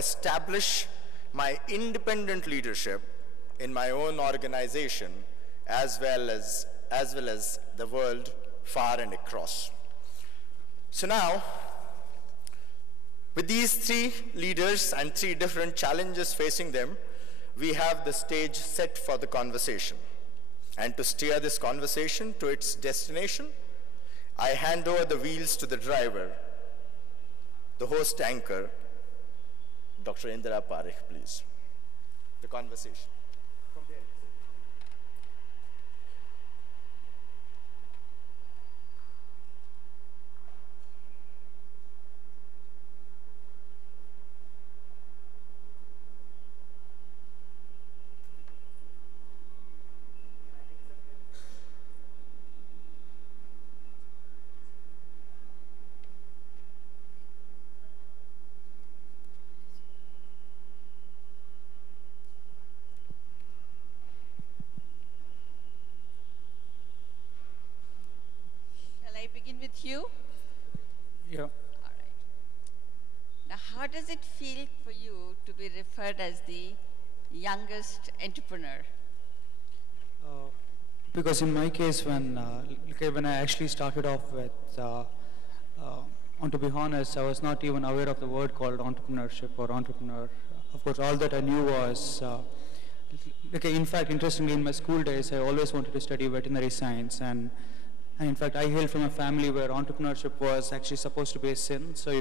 establish my independent leadership in my own organization as well as the world far and across. So now, with these three leaders and three different challenges facing them, we have the stage set for the conversation. And to steer this conversation to its destination, I hand over the wheels to the driver, the host anchor, Dr. Indira Parekh, please. The conversation. I begin with you? Yeah. All right. Now, how does it feel for you to be referred as the youngest entrepreneur? Because in my case, when I actually started off with, and to be honest, I was not even aware of the word called entrepreneurship or entrepreneur. Of course, all that I knew was, in fact, interestingly, in my school days, I always wanted to study veterinary science, and in fact, I hail from a family where entrepreneurship was actually supposed to be a sin. So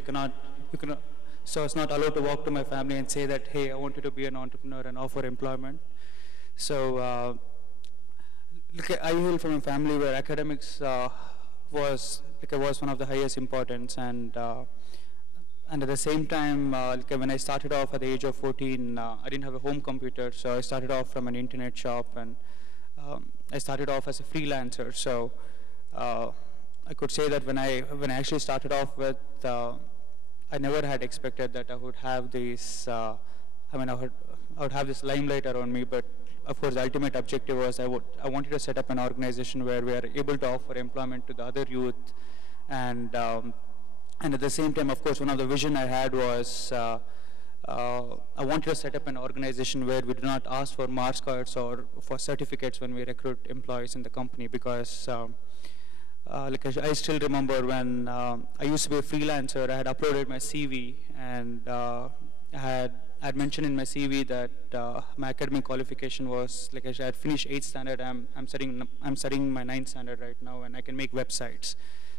so I was not allowed to walk to my family and say that, hey, I want you to be an entrepreneur and offer employment. So, I hail from a family where academics was one of the highest importance, and at the same time, when I started off at the age of 14, I didn't have a home computer, so I started off from an internet shop, and I started off as a freelancer. So. I could say that when I actually started off with, I never had expected that I would have this. I would have this limelight around me. But of course, the ultimate objective was I wanted to set up an organization where we are able to offer employment to the other youth, and at the same time, of course, one of the vision I had was. I wanted to set up an organization where we do not ask for marks cards or for certificates when we recruit employees in the company, because I still remember when I used to be a freelancer, I had uploaded my CV, and I had mentioned in my CV that my academic qualification was, I had finished 8th standard, I'm studying my 9th standard right now, and I can make websites.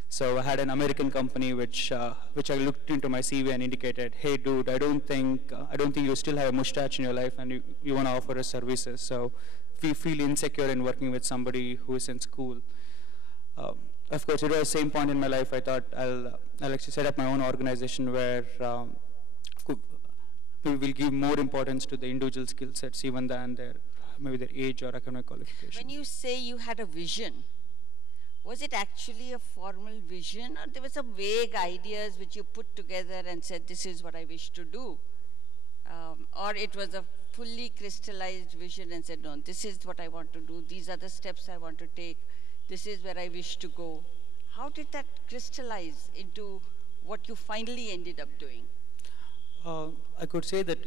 So I had an American company which I looked into my CV and indicated, hey dude, I don't think you still have a mustache in your life and you want to offer us services. So if you feel insecure in working with somebody who is in school. Of course, it was the same point in my life. I thought I'll actually set up my own organization where we will give more importance to the individual skill sets even than maybe their age or academic qualification. When you say you had a vision, was it actually a formal vision, or there were some vague ideas which you put together and said, this is what I wish to do? Or it was a fully crystallized vision and said, no, this is what I want to do, these are the steps I want to take, this is where I wish to go. How did that crystallize into what you finally ended up doing? I could say that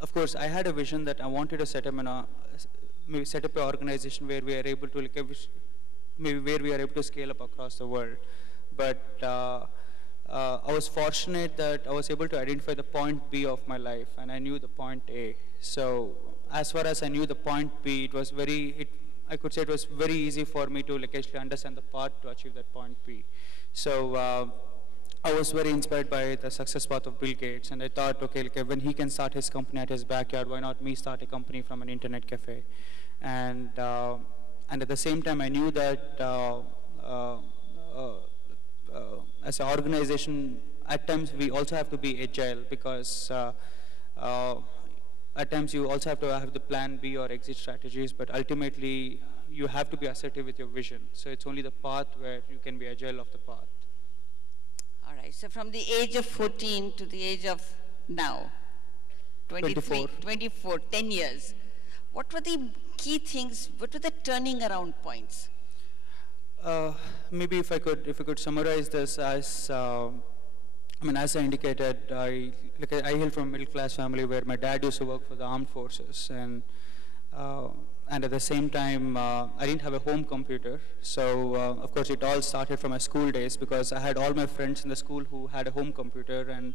of course, I had a vision that I wanted to set up an organization where we are able to scale up across the world. But I was fortunate that I was able to identify the point B of my life, and I knew the point A. So as far as I knew the point B, I could say it was very easy for me to actually understand the path to achieve that point B. So I was very inspired by the success path of Bill Gates, and I thought, okay, when he can start his company at his backyard, why not me start a company from an internet cafe? And at the same time, I knew that as an organization, at times we also have to be agile, because at times you also have to have the plan B or exit strategies, but ultimately you have to be assertive with your vision. So it's only the path where you can be agile of the path. All right, so from the age of 14 to the age of now, 24, 10 years. What were the key things, what were the turning around points? Maybe if I could summarize this as I mean, as I indicated, I hail from a middle-class family where my dad used to work for the armed forces, and at the same time, I didn't have a home computer. So, of course, it all started from my school days because I had all my friends in the school who had a home computer and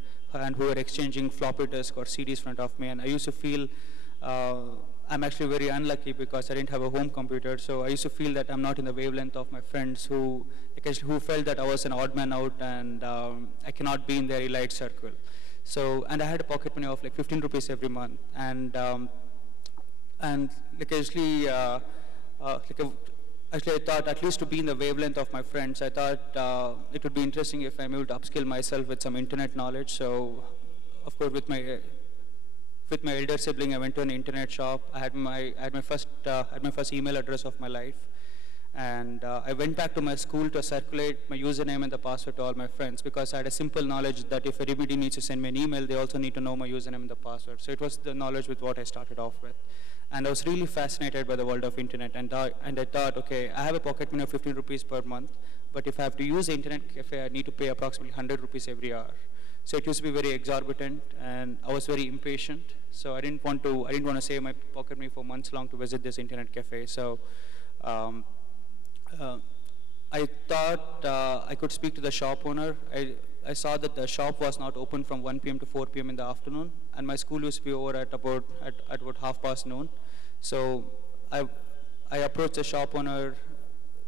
who were exchanging floppy disk or CDs in front of me. And I used to feel I'm actually very unlucky because I didn't have a home computer. So I used to feel that I'm not in the wavelength of my friends who felt that I was an odd man out and I cannot be in their elite circle. So, and I had a pocket money of like 15 rupees every month. And actually I thought at least to be in the wavelength of my friends, I thought it would be interesting if I'm able to upskill myself with some internet knowledge. So, of course, with my elder sibling, I went to an internet shop. I had my first email address of my life, and I went back to my school to circulate my username and the password to all my friends because I had a simple knowledge that if anybody needs to send me an email, they also need to know my username and the password. So it was the knowledge with what I started off with. And I was really fascinated by the world of internet, and I thought, okay, I have a pocket money of 15 rupees per month, but if I have to use the internet cafe, I need to pay approximately 100 rupees every hour. So it used to be very exorbitant, and I was very impatient. So I didn't want to save my pocket money for months long to visit this internet cafe. So I thought I could speak to the shop owner. I saw that the shop was not open from 1 p.m. to 4 p.m. in the afternoon, and my school used to be over at about 12:30 noon. So I approached the shop owner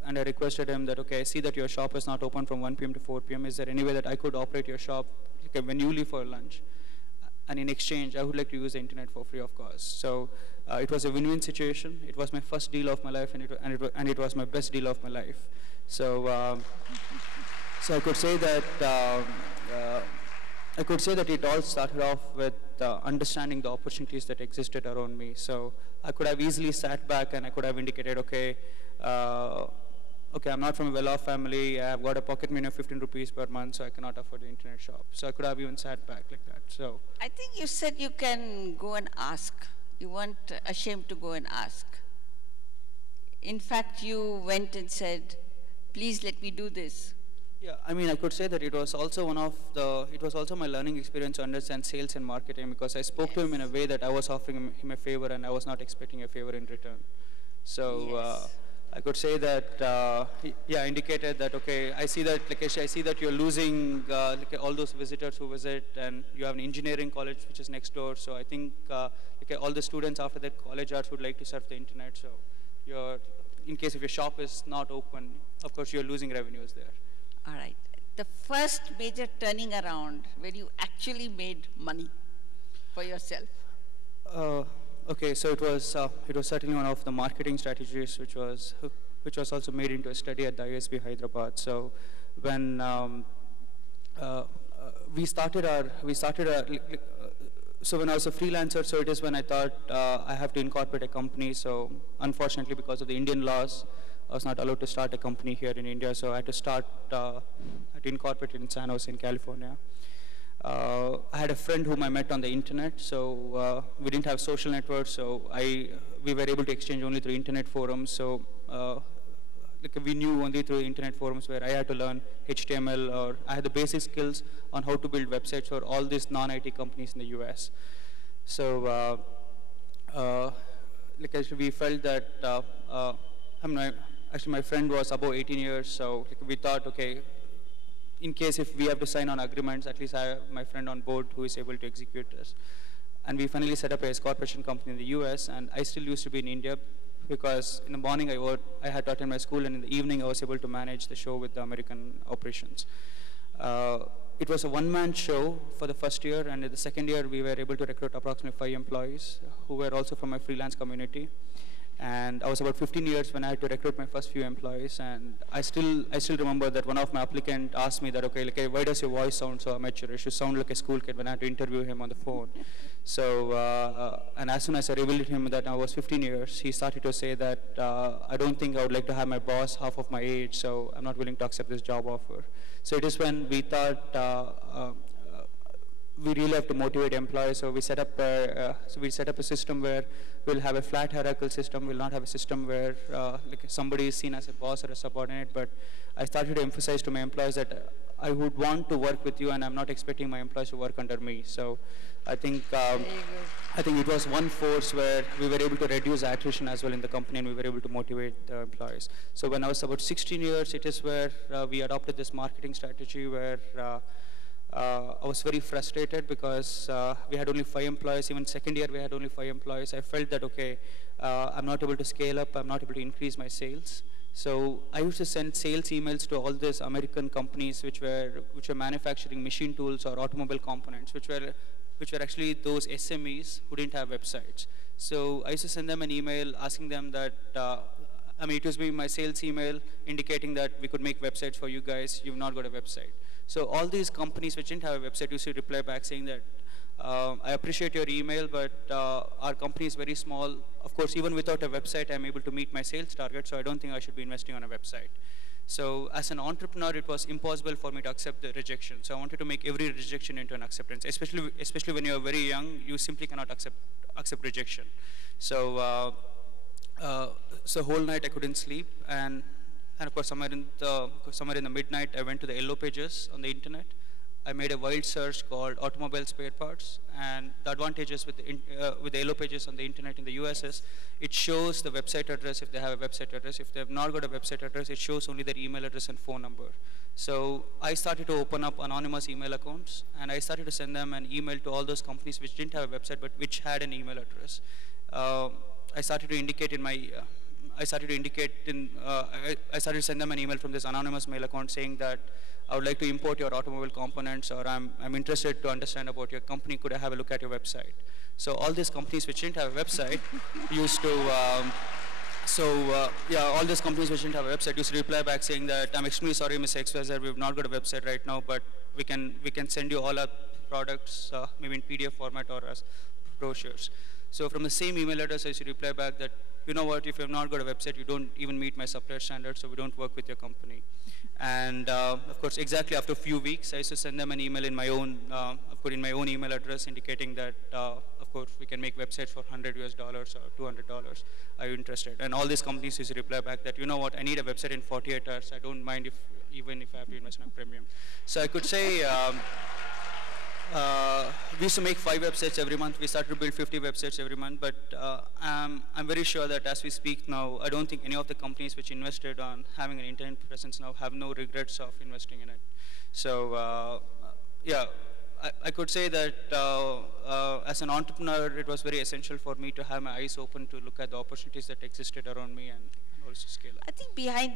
and I requested him that, okay, I see that your shop is not open from 1 p.m. to 4 p.m. Is there any way that I could operate your shop when you leave for lunch? And in exchange, I would like to use the internet for free of cost. So it was a win-win situation. It was my first deal of my life, and it was my best deal of my life. So. So I could say that it all started off with understanding the opportunities that existed around me. So I could have easily sat back and I could have indicated, okay, I'm not from a well-off family. I've got a pocket money of 15 rupees per month, so I cannot afford the internet shop. So I could have even sat back like that. So I think you said you can go and ask. You weren't ashamed to go and ask. In fact, you went and said, please let me do this. Yeah, I mean, I could say that it was also my learning experience to understand sales and marketing because I spoke to him in a way that I was offering him a favor and I was not expecting a favor in return. So I could say that, I indicated that, okay, I see that you're losing all those visitors who visit and you have an engineering college which is next door. So I think all the students after that college hours would like to surf the internet. So in case if your shop is not open, of course, you're losing revenues there. All right. The first major turning around where you actually made money for yourself. Okay, so it was certainly one of the marketing strategies which was also made into a study at the ISB Hyderabad. So when so when I was a freelancer, so it is when I thought I have to incorporate a company. So unfortunately, because of the Indian laws, I was not allowed to start a company here in India, so I had to incorporate it in San Jose in California. I had a friend whom I met on the internet, so we didn't have social networks, so we were able to exchange only through internet forums. So we knew only through internet forums where I had to learn HTML, or I had the basic skills on how to build websites for all these non-IT companies in the US. So actually we felt that actually my friend was above 18 years, so we thought, okay, in case if we have to sign on agreements, at least I have my friend on board who is able to execute this. And we finally set up a corporation company in the US, and I still used to be in India because in the morning I had to attend my school, and in the evening I was able to manage the show with the American operations. It was a one-man show for the first year, and in the second year we were able to recruit approximately 5 employees who were also from my freelance community. And I was about 15 years when I had to recruit my first few employees, and I still remember that one of my applicants asked me that, okay, why does your voice sound so amateurish? You sound like a school kid when I had to interview him on the phone. So, and as soon as I revealed to him that I was 15 years, he started to say that I don't think I would like to have my boss half of my age, so I'm not willing to accept this job offer. So it is when we thought we really have to motivate employees, so we set up a system where we'll have a flat hierarchical system. We'll not have a system where somebody is seen as a boss or a subordinate. But I started to emphasize to my employees that I would want to work with you, and I'm not expecting my employees to work under me. So I think it was one force where we were able to reduce attrition as well in the company, and we were able to motivate the employees. So when I was about 16 years, it is where we adopted this marketing strategy where I was very frustrated because we had only 5 employees. Even second year, we had only 5 employees. I felt that, okay, I'm not able to scale up. I'm not able to increase my sales. So I used to send sales emails to all these American companies which were manufacturing machine tools or automobile components, which were actually those SMEs who didn't have websites. So I used to send them an email asking them that, it was my sales email indicating that we could make websites for you guys. You've not got a website. So all these companies which didn't have a website used to reply back saying that, I appreciate your email, but our company is very small. Of course, even without a website, I'm able to meet my sales target, so I don't think I should be investing on a website. So as an entrepreneur, it was impossible for me to accept the rejection. So I wanted to make every rejection into an acceptance, especially when you're very young, you simply cannot accept rejection. So so whole night I couldn't sleep, and of course somewhere in the midnight, I went to the Yellow Pages on the internet. I made a wild search called automobile spare parts, and the advantages with the Yellow Pages on the internet in the US is it shows the website address if they have a website address. If they have not got a website address, it shows only their email address and phone number. So I started to open up anonymous email accounts, and I started to send them an email to all those companies which didn't have a website but which had an email address. I started to indicate in my I started to send them an email from this anonymous mail account saying that I would like to import your automobile components, or I'm interested to understand about your company. Could I have a look at your website? So all these companies which didn't have a website used to, all these companies which didn't have a website used to reply back saying that I'm extremely sorry, Mr. XYZ, we've not got a website right now, but we can send you all our products, maybe in PDF format or as brochures. So from the same email address, I should reply back that, you know what, if you have not got a website, you don't even meet my supplier standards, so we don't work with your company. And of course, exactly after a few weeks, I used to send them an email in my own, email address indicating that, of course, we can make websites for $100 US or $200. Are you interested? And all these companies used to reply back that, you know what, I need a website in 48 hours. I don't mind even if I have to invest in a premium. So I could say, we used to make 5 websites every month. We started to build 50 websites every month, but I'm very sure that as we speak now, I don't think any of the companies which invested on having an internet presence now have no regrets of investing in it. So I could say that as an entrepreneur, it was very essential for me to have my eyes open to look at the opportunities that existed around me and also scale up. I think behind